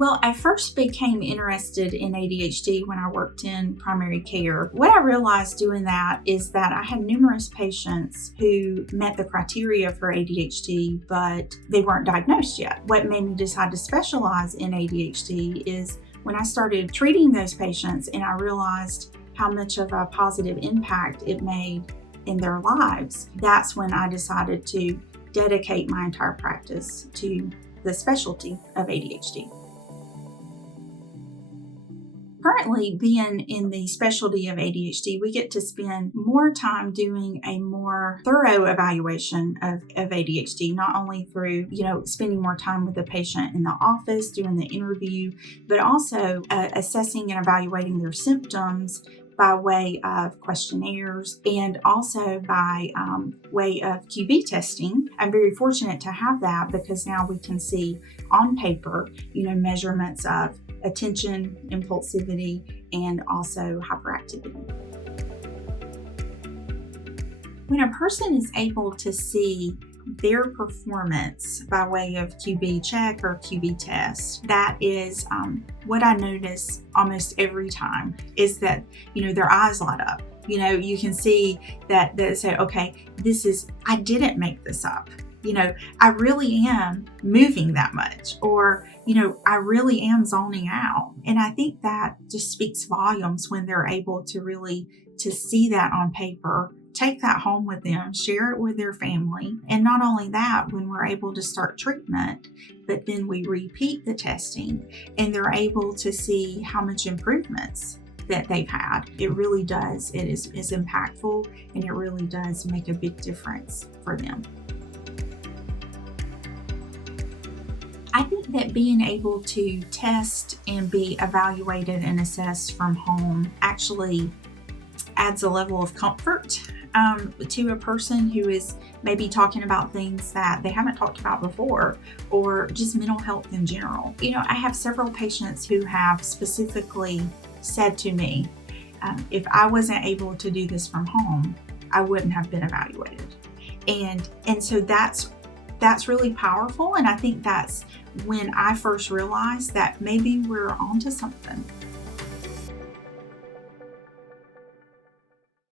Well, I first became interested in ADHD when I worked in primary care. What I realized doing that is that I had numerous patients who met the criteria for ADHD, but they weren't diagnosed yet. What made me decide to specialize in ADHD is when I started treating those patients and I realized how much of a positive impact it made in their lives. That's when I decided to dedicate my entire practice to the specialty of ADHD. Currently, being in the specialty of ADHD, we get to spend more time doing a more thorough evaluation of ADHD, not only through, spending more time with the patient in the office, doing the interview, but also assessing and evaluating their symptoms by way of questionnaires and also by way of QB testing. I'm very fortunate to have that because now we can see on paper, measurements of attention, impulsivity, and also hyperactivity. When a person is able to see their performance by way of QbCheck or QbTest, that is what I notice almost every time is that, their eyes light up. You can see that they say, okay, I didn't make this up. I really am moving that much, or, I really am zoning out. And I think that just speaks volumes when they're able to see that on paper, take that home with them, share it with their family. And not only that, when we're able to start treatment, but then we repeat the testing and they're able to see how much improvements that they've had. It really does. It is impactful and it really does make a big difference for them. I think that being able to test and be evaluated and assessed from home actually adds a level of comfort to a person who is maybe talking about things that they haven't talked about before, or just mental health in general. I have several patients who have specifically said to me, if I wasn't able to do this from home, I wouldn't have been evaluated. And so that's really powerful. And I think that's when I first realized that maybe we're onto something.